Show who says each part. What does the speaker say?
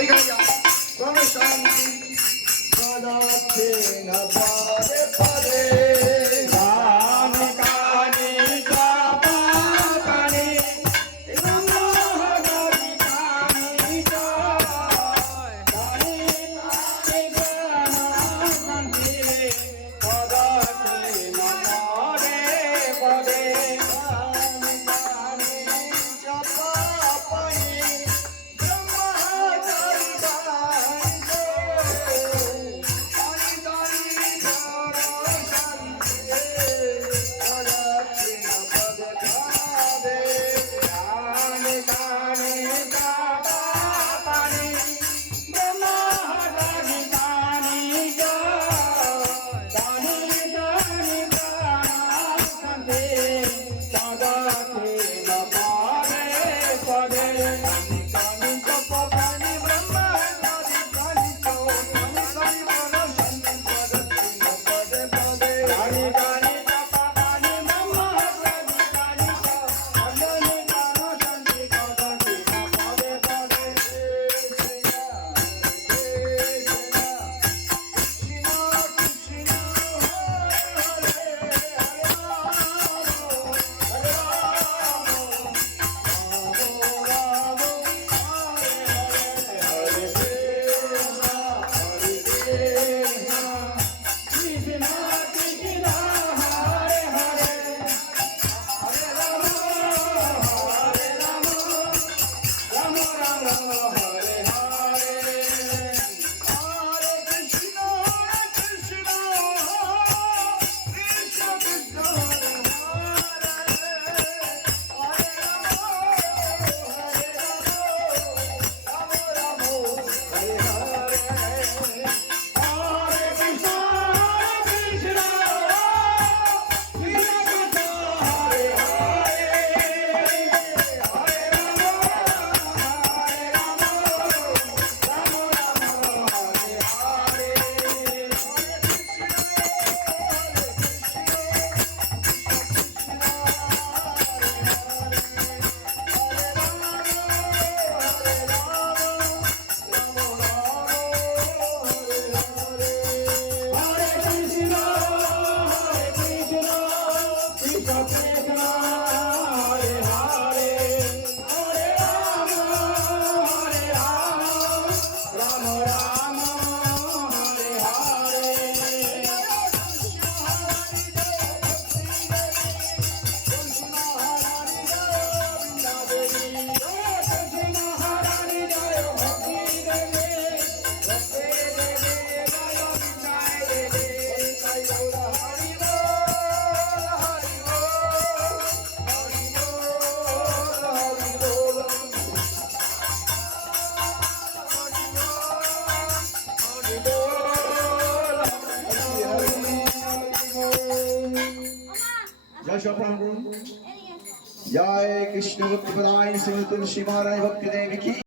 Speaker 1: Oh, Shanti, Sada जय श्री जय कृष्ण भक्त पदाय श्री तुलसी महाराज भक्त देव की